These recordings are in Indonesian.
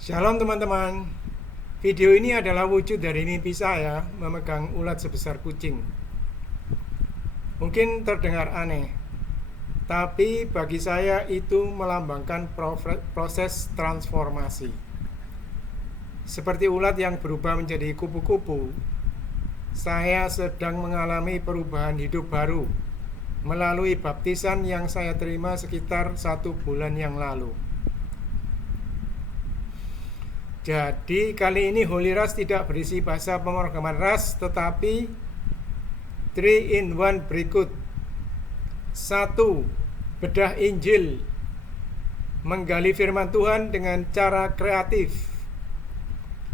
Shalom teman-teman. Video ini adalah wujud dari mimpi saya memegang ulat sebesar kucing. Mungkin terdengar aneh, tapi bagi saya itu melambangkan proses transformasi. Seperti ulat yang berubah menjadi kupu-kupu, saya sedang mengalami perubahan hidup baru melalui baptisan yang saya terima sekitar 1 bulan yang lalu. Jadi kali ini Holy Rush tidak berisi bahasa pemrograman Rush, tetapi 3 in 1 berikut. 1. Bedah Injil, menggali firman Tuhan dengan cara kreatif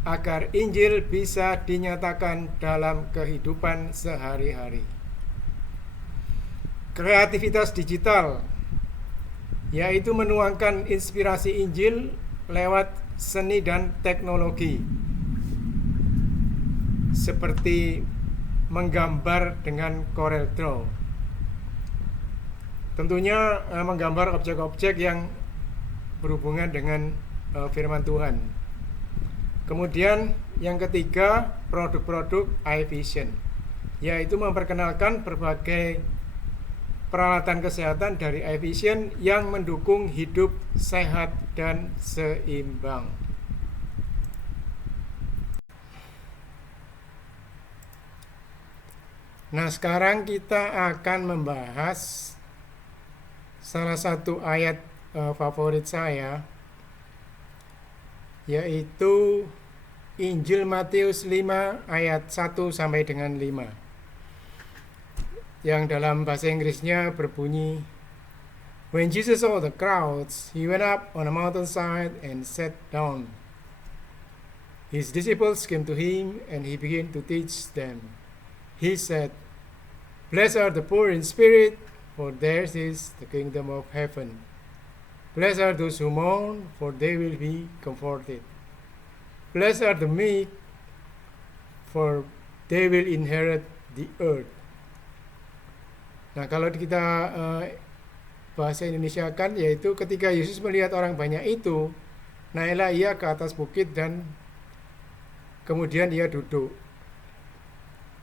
agar Injil bisa dinyatakan dalam kehidupan sehari-hari. Kreativitas digital, yaitu menuangkan inspirasi Injil lewat seni dan teknologi, seperti menggambar dengan Corel Draw. Tentunya menggambar objek-objek yang berhubungan dengan firman Tuhan. Kemudian yang ketiga, produk-produk iVision, yaitu memperkenalkan berbagai peralatan kesehatan dari iVision yang mendukung hidup sehat dan seimbang. Nah, sekarang kita akan membahas salah satu ayat favorit saya, yaitu Injil Matius 5 ayat 1 sampai dengan 5. Yang dalam bahasa Inggrisnya berbunyi, When Jesus saw the crowds, he went up on a mountainside and sat down. His disciples came to him, and he began to teach them. He said, Blessed are the poor in spirit, for theirs is the kingdom of heaven. Blessed are those who mourn, for they will be comforted. Blessed are the meek, for they will inherit the earth. Nah, kalau kita bahasa Indonesia kan, yaitu ketika Yesus melihat orang banyak itu, naiklah ia ke atas bukit dan kemudian ia duduk.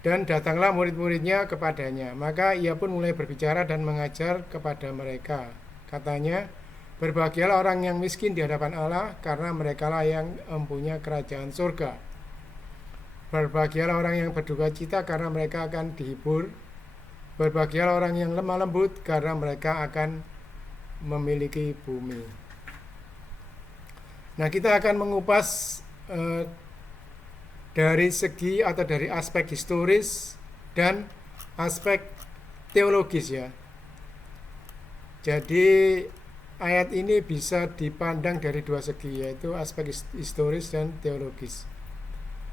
Dan datanglah murid-muridnya kepadanya. Maka ia pun mulai berbicara dan mengajar kepada mereka. Katanya, berbahagialah orang yang miskin di hadapan Allah, karena merekalah yang mempunyai kerajaan surga. Berbahagialah orang yang berduka cita, karena mereka akan dihibur. Berbahagialah orang yang lemah lembut, karena mereka akan memiliki bumi. Nah, kita akan mengupas dari segi atau dari aspek historis dan aspek teologis ya. Jadi ayat ini bisa dipandang dari dua segi, yaitu aspek historis dan teologis.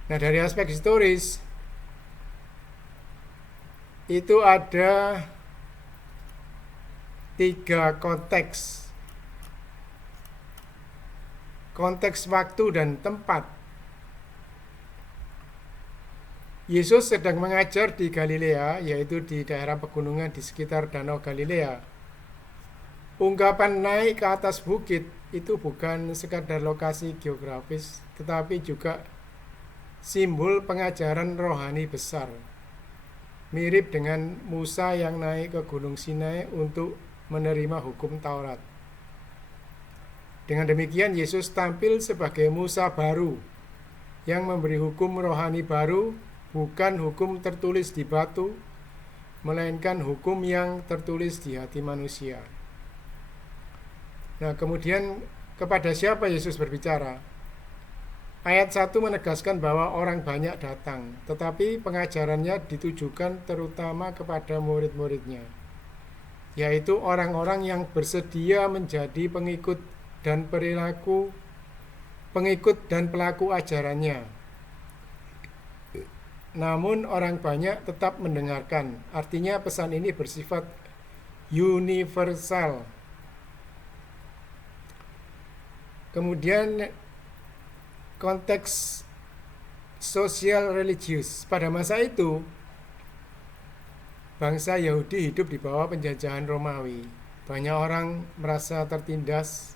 Nah, dari aspek historis itu ada 3 konteks. Konteks waktu dan tempat. Yesus sedang mengajar di Galilea, yaitu di daerah pegunungan di sekitar Danau Galilea. Ungkapan naik ke atas bukit itu bukan sekadar lokasi geografis, tetapi juga simbol pengajaran rohani besar. Mirip dengan Musa yang naik ke Gunung Sinai untuk menerima hukum Taurat. Dengan demikian Yesus tampil sebagai Musa baru yang memberi hukum rohani baru, bukan hukum tertulis di batu, melainkan hukum yang tertulis di hati manusia. Nah, kemudian kepada siapa Yesus berbicara? Ayat 1 menegaskan bahwa orang banyak datang, tetapi pengajarannya ditujukan terutama kepada murid-muridnya, yaitu orang-orang yang bersedia menjadi pengikut dan pelaku ajarannya. Namun orang banyak tetap mendengarkan. Artinya pesan ini bersifat universal. Kemudian konteks sosial religius. Pada masa itu bangsa Yahudi hidup di bawah penjajahan Romawi. Banyak orang merasa tertindas,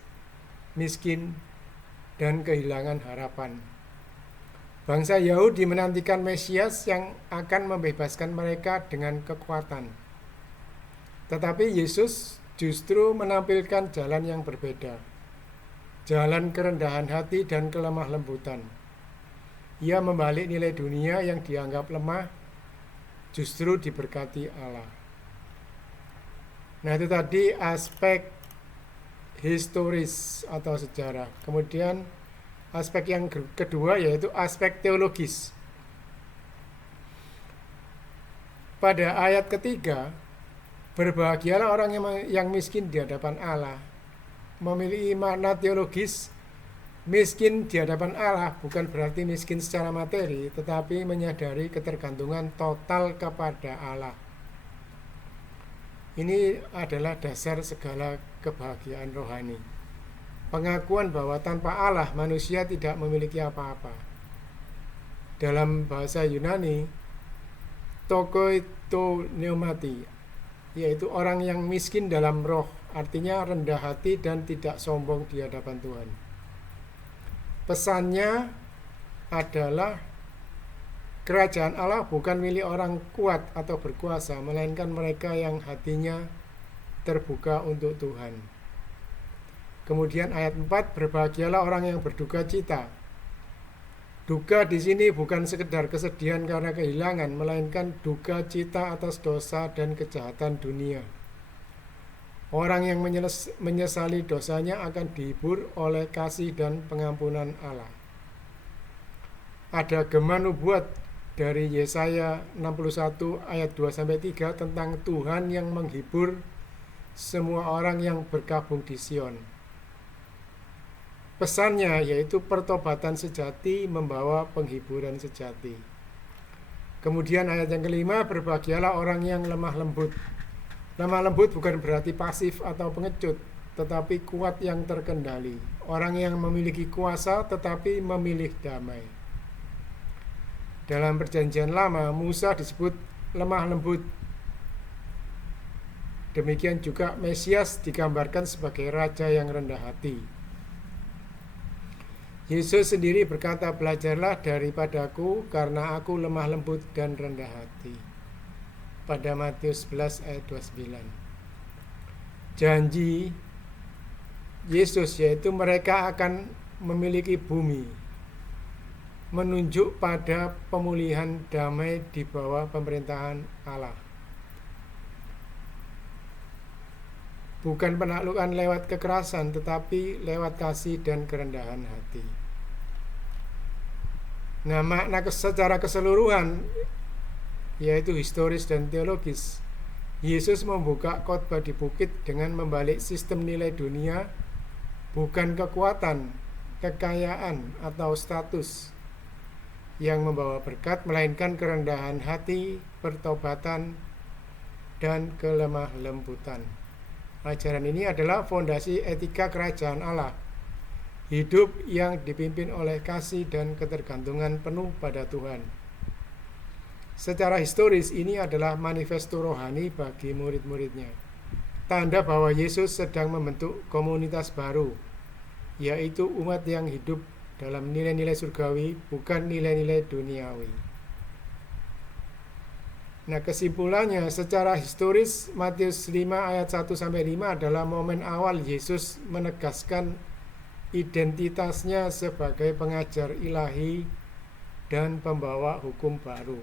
miskin, dan kehilangan harapan. Bangsa Yahudi menantikan Mesias yang akan membebaskan mereka dengan kekuatan. Tetapi Yesus justru menampilkan jalan yang berbeda. Jalan kerendahan hati dan kelemah lembutan. Ia membalik nilai dunia yang dianggap lemah, justru diberkati Allah. Nah, itu tadi aspek historis atau sejarah. Kemudian aspek yang kedua yaitu aspek teologis. Pada ayat ketiga, berbahagialah orang yang miskin di hadapan Allah. Memiliki makna teologis, miskin di hadapan Allah bukan berarti miskin secara materi, tetapi menyadari ketergantungan total kepada Allah. Ini adalah dasar segala kebahagiaan rohani. Pengakuan bahwa tanpa Allah manusia tidak memiliki apa-apa. Dalam bahasa Yunani, tokoito pneumati, yaitu orang yang miskin dalam roh, artinya rendah hati dan tidak sombong di hadapan Tuhan. Pesannya adalah kerajaan Allah bukan milik orang kuat atau berkuasa, melainkan mereka yang hatinya terbuka untuk Tuhan. Kemudian ayat 4, berbahagialah orang yang berduka cita. Duka di sini bukan sekedar kesedihan karena kehilangan, melainkan duka cita atas dosa dan kejahatan dunia. Orang yang menyesali dosanya akan dihibur oleh kasih dan pengampunan Allah. Ada gema nubuat dari Yesaya 61 ayat 2-3 tentang Tuhan yang menghibur semua orang yang berkabung di Sion. Pesannya yaitu pertobatan sejati membawa penghiburan sejati. Kemudian ayat yang kelima, berbahagialah orang yang lemah lembut. Lemah lembut bukan berarti pasif atau pengecut, tetapi kuat yang terkendali. Orang yang memiliki kuasa tetapi memilih damai. Dalam perjanjian lama, Musa disebut lemah lembut. Demikian juga Mesias digambarkan sebagai raja yang rendah hati. Yesus sendiri berkata, belajarlah daripadaku karena aku lemah lembut dan rendah hati. Pada Matius 11 ayat 29. Janji Yesus yaitu mereka akan memiliki bumi, menunjuk pada pemulihan damai di bawah pemerintahan Allah. Bukan penaklukan lewat kekerasan, tetapi lewat kasih dan kerendahan hati. Nah, makna secara keseluruhan, yaitu historis dan teologis, Yesus membuka khotbah di bukit dengan membalik sistem nilai dunia, bukan kekuatan, kekayaan, atau status yang membawa berkat, melainkan kerendahan hati, pertobatan, dan kelemah lembutan. Ajaran ini adalah fondasi etika kerajaan Allah, hidup yang dipimpin oleh kasih dan ketergantungan penuh pada Tuhan. Secara historis ini adalah manifesto rohani bagi murid-muridnya, tanda bahwa Yesus sedang membentuk komunitas baru, yaitu umat yang hidup dalam nilai-nilai surgawi, bukan nilai-nilai duniawi. Nah, kesimpulannya secara historis Matius 5 ayat 1-5 adalah momen awal Yesus menegaskan identitasnya sebagai pengajar ilahi dan pembawa hukum baru.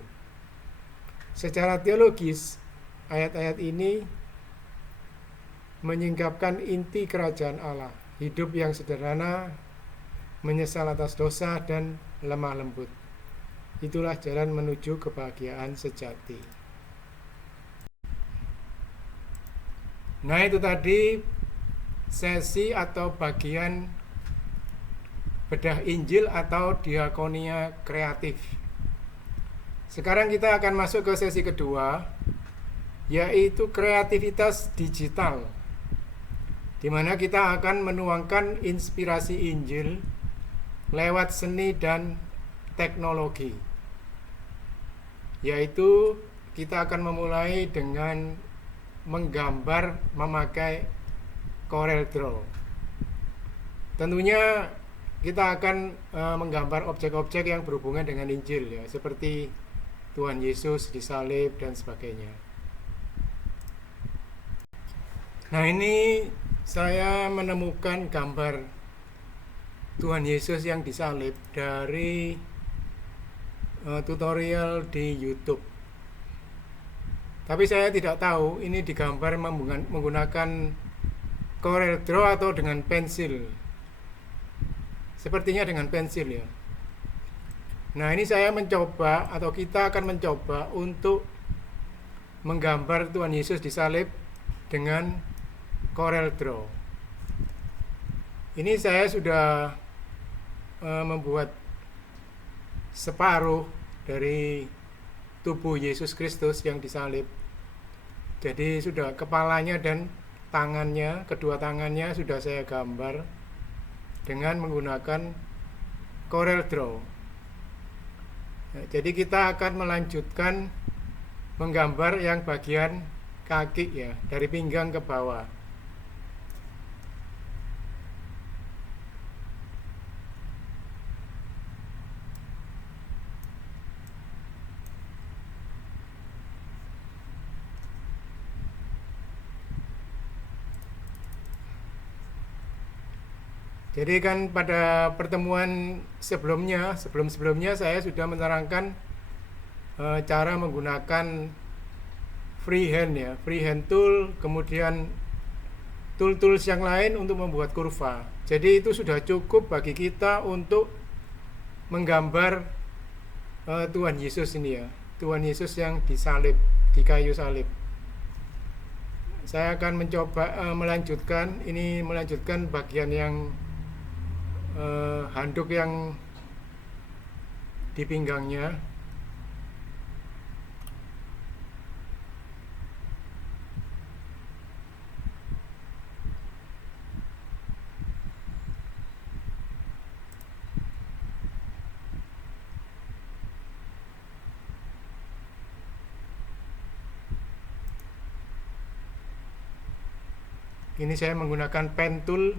Secara teologis, ayat-ayat ini menyingkapkan inti kerajaan Allah, hidup yang sederhana, menyesal atas dosa, dan lemah lembut. Itulah jalan menuju kebahagiaan sejati. Nah, itu tadi sesi atau bagian bedah Injil atau diakonia kreatif. Sekarang kita akan masuk ke sesi kedua, yaitu kreativitas digital, di mana kita akan menuangkan inspirasi Injil lewat seni dan teknologi. Yaitu kita akan memulai dengan menggambar memakai Corel Draw. Tentunya kita akan menggambar objek-objek yang berhubungan dengan Injil ya, seperti Tuhan Yesus disalib dan sebagainya. Nah, ini saya menemukan gambar Tuhan Yesus yang disalib dari tutorial di YouTube. Tapi saya tidak tahu ini digambar menggunakan Corel Draw atau dengan pensil. Sepertinya dengan pensil ya. Nah, ini saya mencoba atau kita akan mencoba untuk menggambar Tuhan Yesus disalib dengan Corel Draw. Ini saya sudah membuat separuh dari tubuh Yesus Kristus yang disalib. Jadi sudah kepalanya dan tangannya, kedua tangannya sudah saya gambar dengan menggunakan Corel Draw. Nah, jadi kita akan melanjutkan menggambar yang bagian kaki ya, dari pinggang ke bawah. Jadi kan pada pertemuan sebelumnya saya sudah menerangkan cara menggunakan freehand ya, freehand tool, kemudian tool-tools yang lain untuk membuat kurva. Jadi itu sudah cukup bagi kita untuk menggambar Tuhan Yesus ini ya, Tuhan Yesus yang disalib di kayu salib. Saya akan mencoba melanjutkan bagian yang handuk yang di pinggangnya. Ini saya menggunakan pen tool.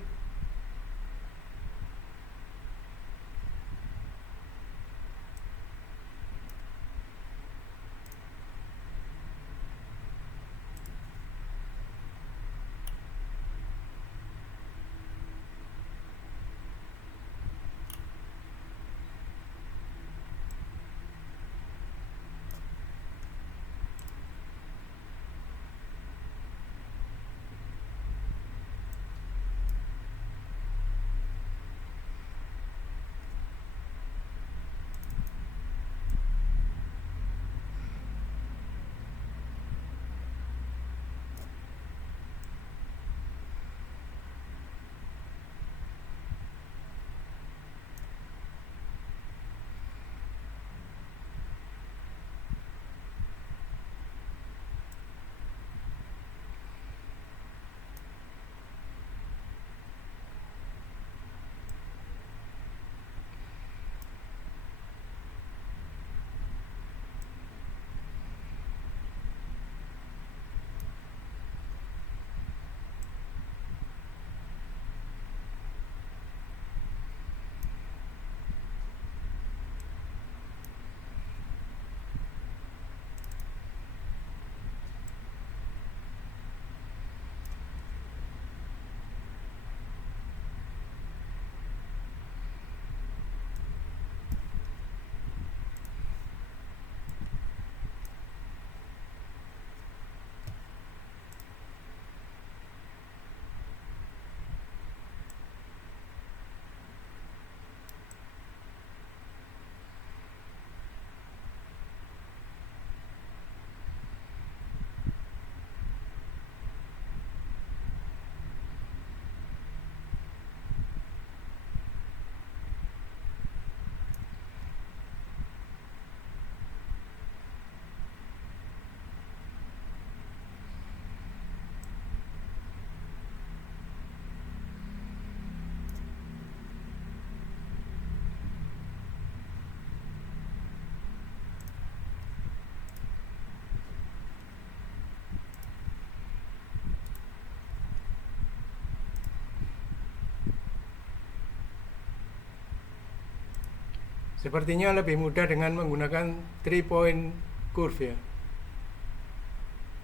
Sepertinya lebih mudah dengan menggunakan 3-point curve ya.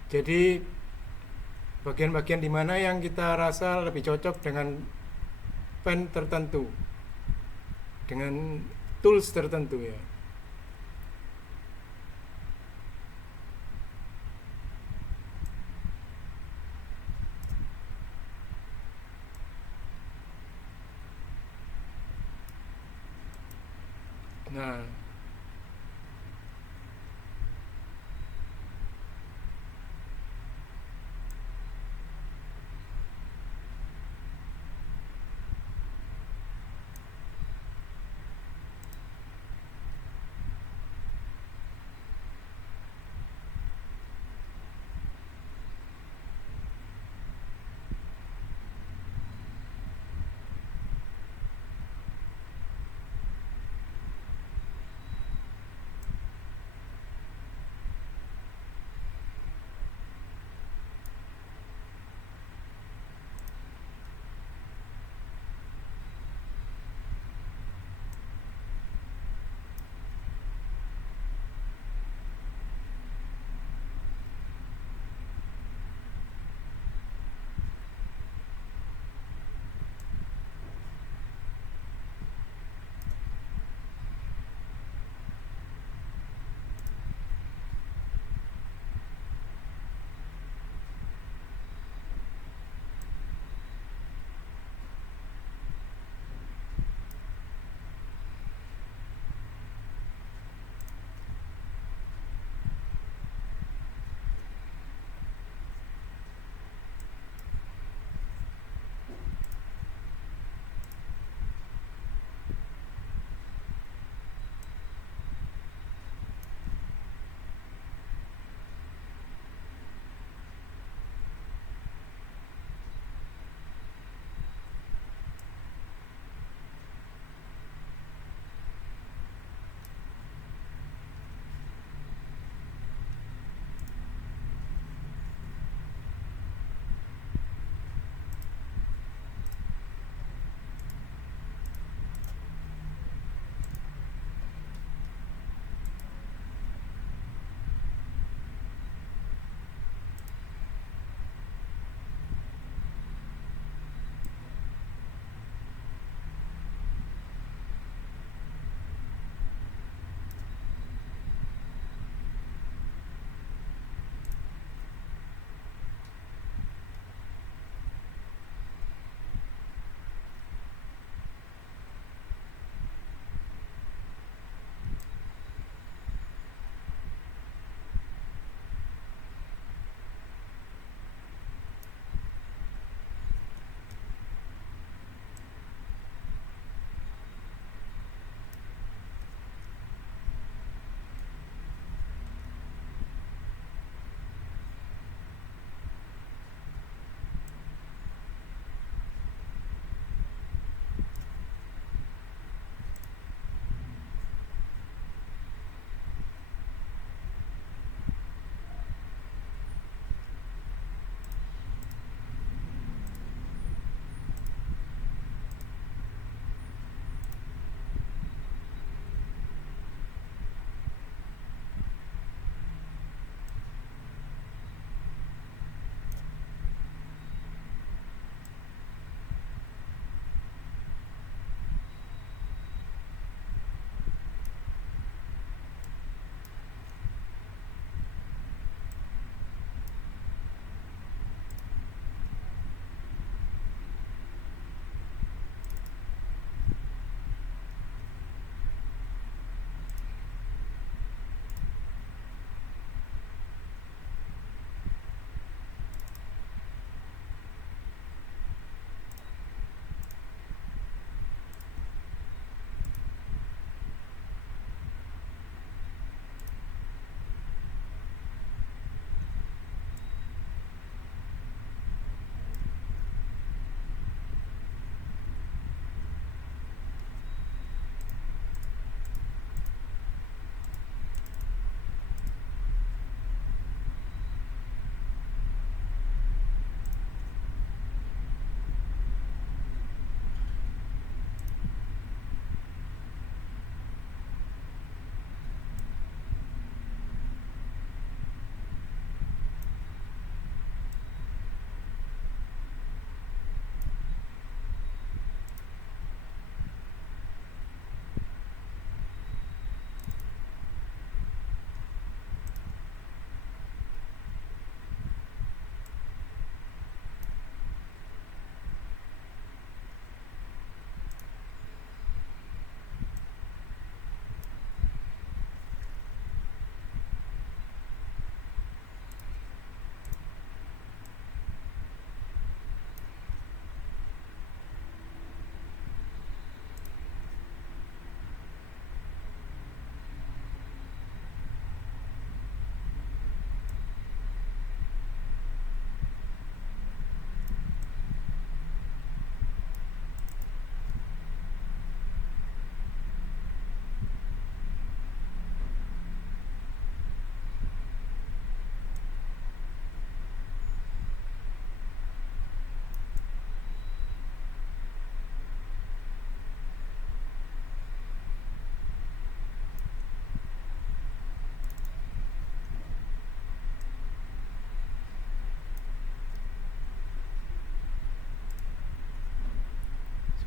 Jadi bagian-bagian di mana yang kita rasa lebih cocok dengan pen tertentu, dengan tools tertentu ya. Nah,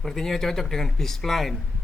Sepertinya cocok dengan B-spline.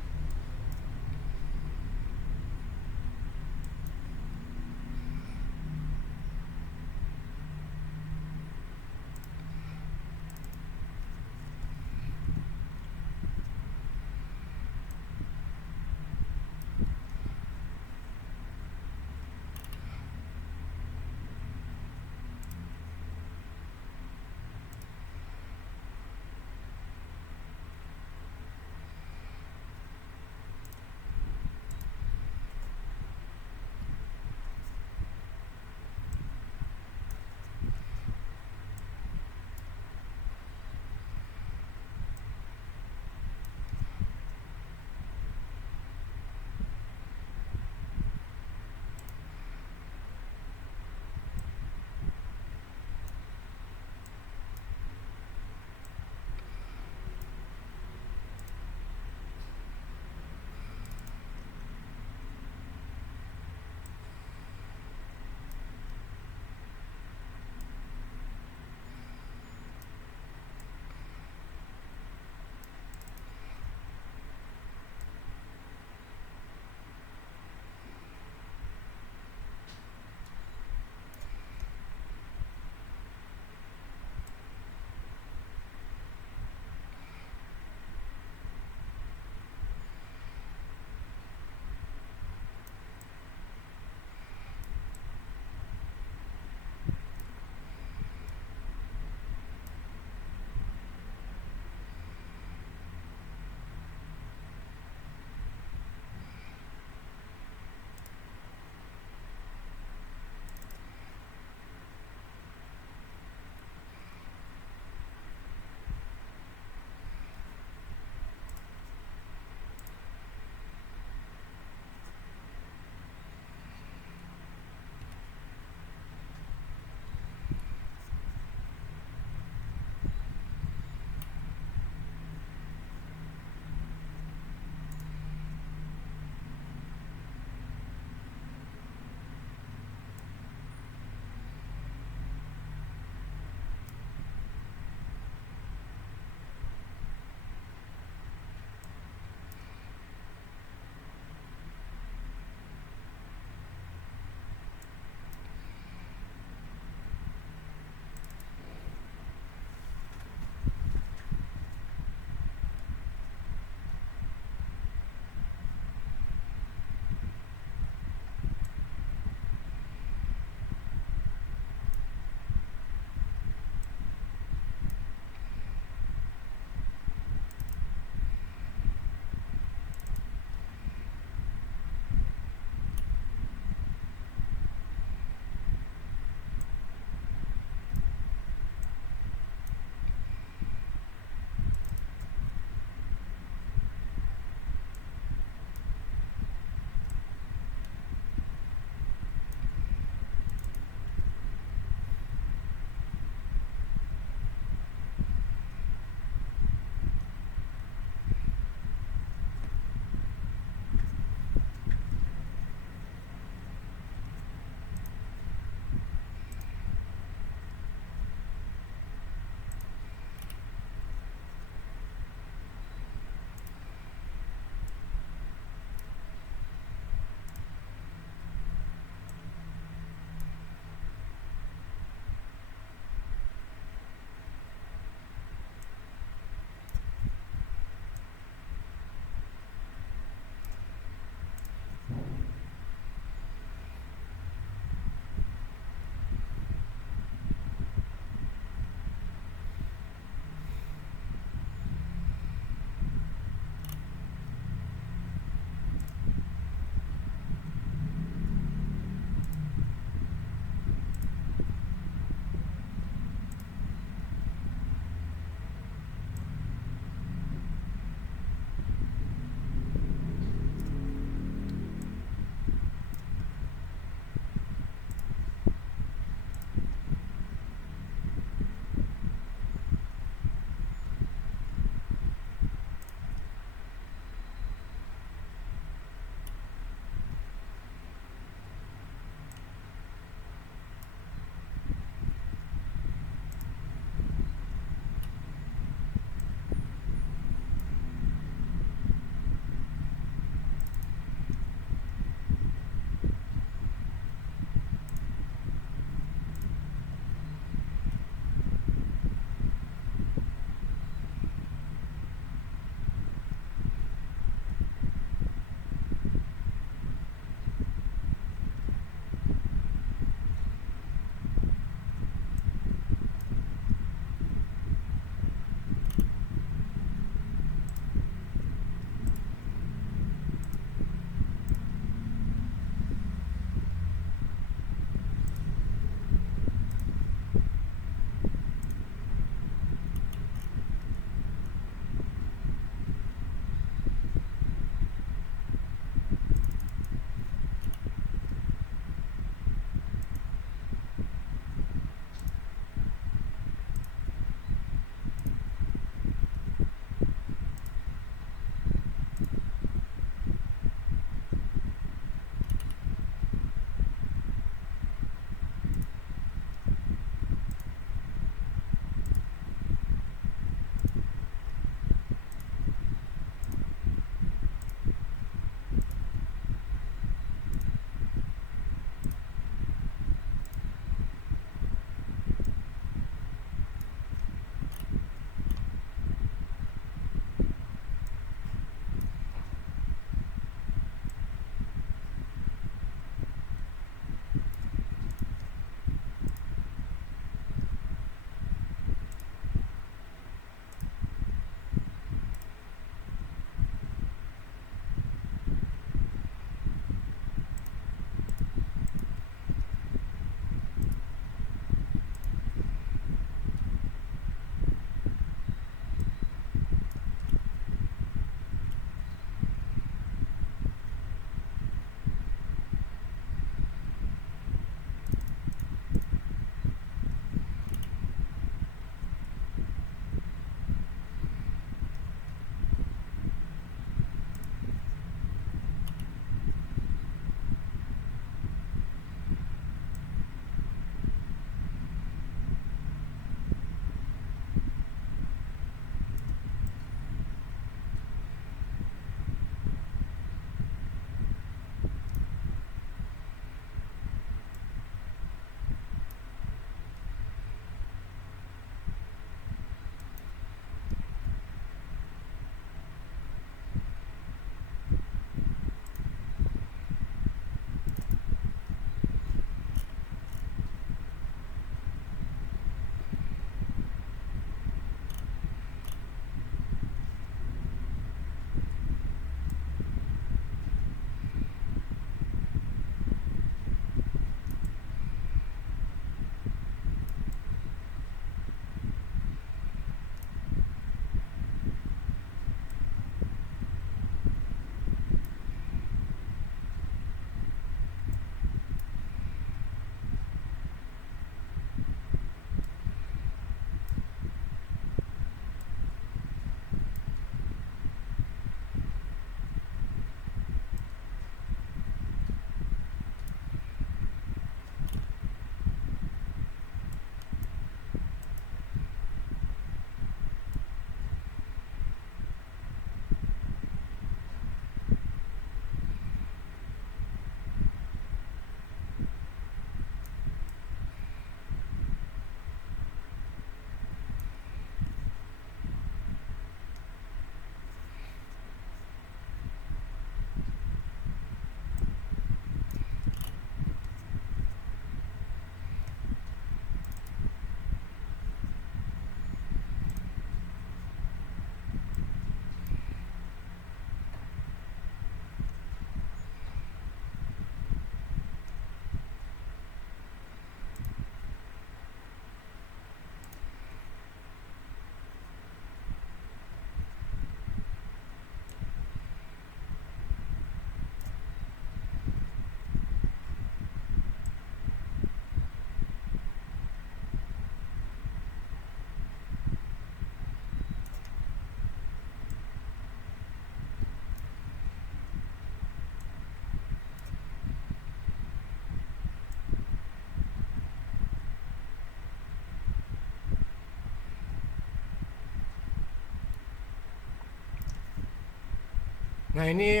Nah ini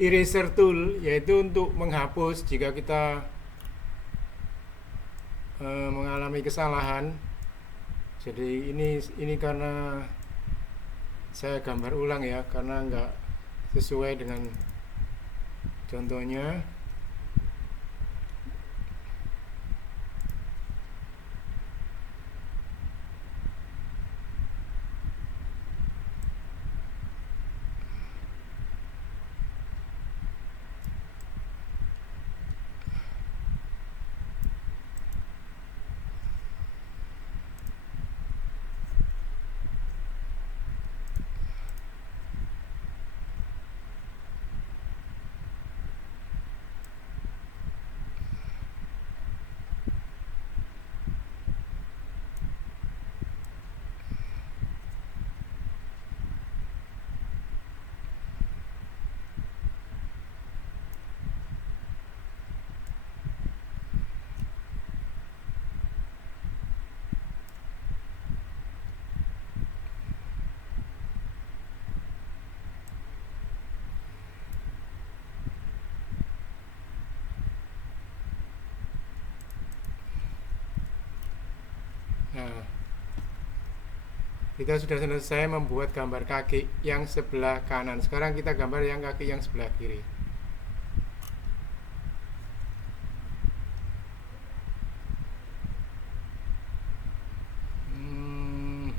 eraser tool, yaitu untuk menghapus jika kita mengalami kesalahan. Jadi ini karena saya gambar ulang ya, karena nggak sesuai dengan contohnya. Nah, kita sudah selesai membuat gambar kaki yang sebelah kanan. Sekarang kita gambar yang kaki yang sebelah kiri. Hmm,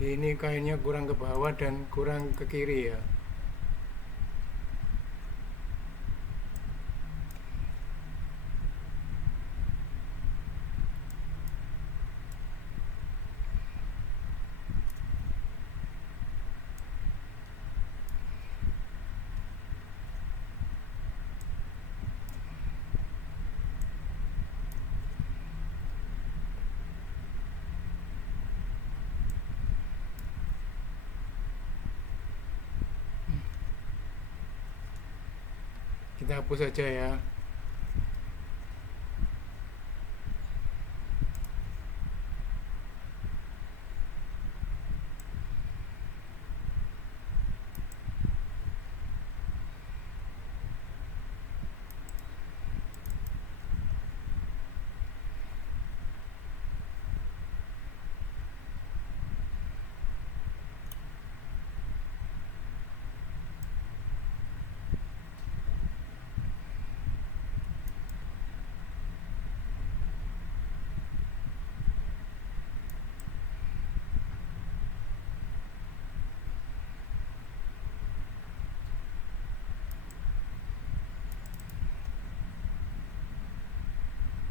ini kainnya kurang ke bawah dan kurang ke kiri ya. Kita hapus saja ya.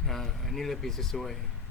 Nah, ini lebih sesuai.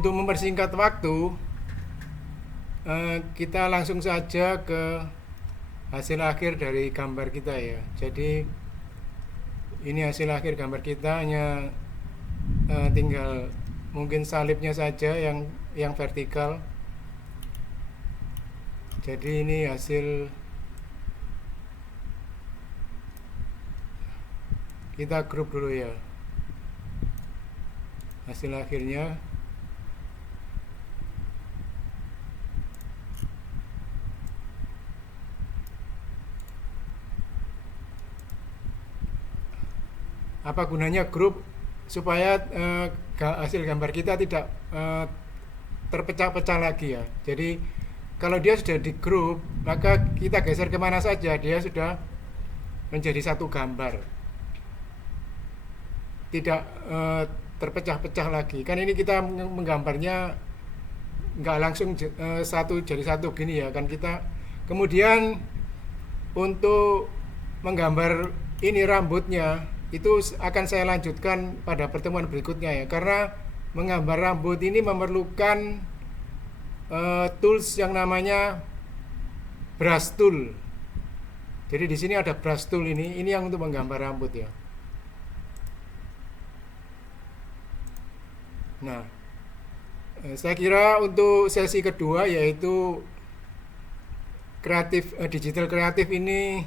Untuk mempersingkat waktu, kita langsung saja ke hasil akhir dari gambar kita ya. Jadi ini hasil akhir gambar kita, hanya tinggal mungkin salibnya saja yang vertikal. Jadi ini hasil, kita grup dulu ya hasil akhirnya. Apa gunanya grup? Supaya hasil gambar kita tidak terpecah-pecah lagi ya. Jadi kalau dia sudah di grup, maka kita geser kemana saja dia sudah menjadi satu gambar, tidak terpecah-pecah lagi. Kan ini kita menggambarnya nggak langsung satu jadi satu gini ya kan kita. Kemudian untuk menggambar ini rambutnya itu akan saya lanjutkan pada pertemuan berikutnya ya, karena menggambar rambut ini memerlukan tools yang namanya brush tool. Jadi di sini ada brush tool, ini yang untuk menggambar rambut ya. Nah, saya kira untuk sesi kedua yaitu digital kreatif ini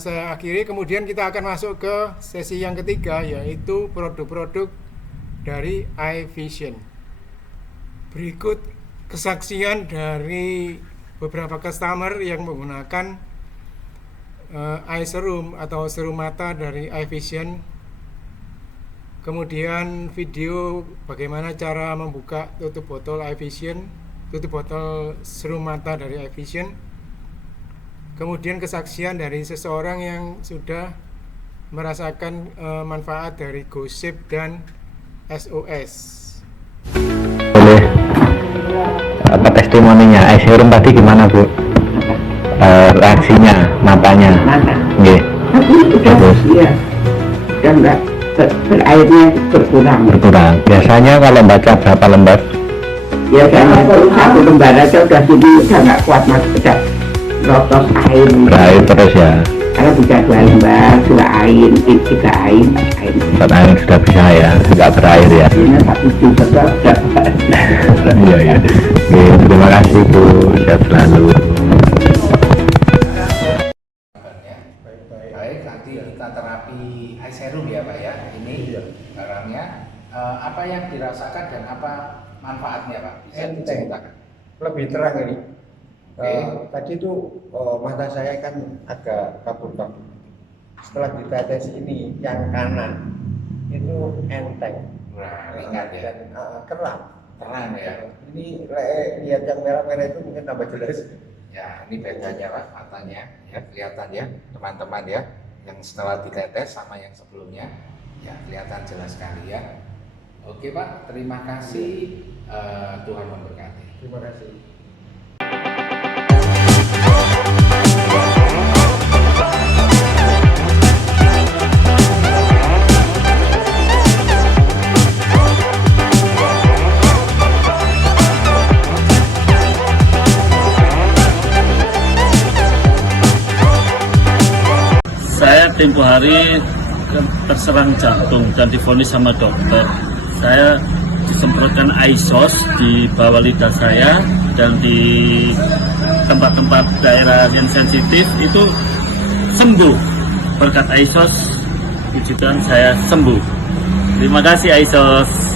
saya akhiri. Kemudian kita akan masuk ke sesi yang ketiga yaitu produk-produk dari iVision. Berikut kesaksian dari beberapa customer yang menggunakan eye serum atau serum mata dari iVision. Kemudian video bagaimana cara membuka tutup botol iVision, tutup botol serum mata dari iVision. Kemudian kesaksian dari seseorang yang sudah merasakan manfaat dari Gosip dan SOS. Boleh apa testimoninya? Eye serum tadi gimana Bu? Reaksinya matanya? Mata. Nggih. Tapi Terus? ya, dan enggak airnya berkurang. Biasanya kalau baca berapa lembar? Ya karena baru satu lembar aja udah sini udah nggak kuat mas, udah rotos air. Berair terus ya. Kalau bisa 2 lembar, 2 air, 3 air, 4 air. 4 air sudah bisa ya, nggak berair ya. Ini 1 jus saja dapat. Iya. Oke, terima kasih Bu, sehat selalu. Baik, nanti kita terapi eye serum ya Pak ya. Ini barangnya apa yang dirasakan dan apa manfaatnya Pak? Bisa diceritakan? Lebih terang ini. Oke. Tadi itu mata saya kan agak kabur-kabur. Setelah ditetes ini yang kanan itu enteng. Nah, ringan ya. Dan terang. Terang ya. Ini lihat yang merah-merah itu mungkin tambah jelas. Ya, ini bedanya Pak matanya ya, kelihatan ya teman-teman ya. Yang setelah ditetes sama yang sebelumnya ya kelihatan jelas sekali ya. Oke Pak, terima kasih. Tuhan memberkati. Terima kasih. Saya tempo hari terserang jantung dan divonis sama dokter. Saya disemprotkan ISOS di bawah lidah saya dan di tempat-tempat daerah yang sensitif itu sembuh. Berkat ISOS, puji Tuhan saya sembuh. Terima kasih ISOS.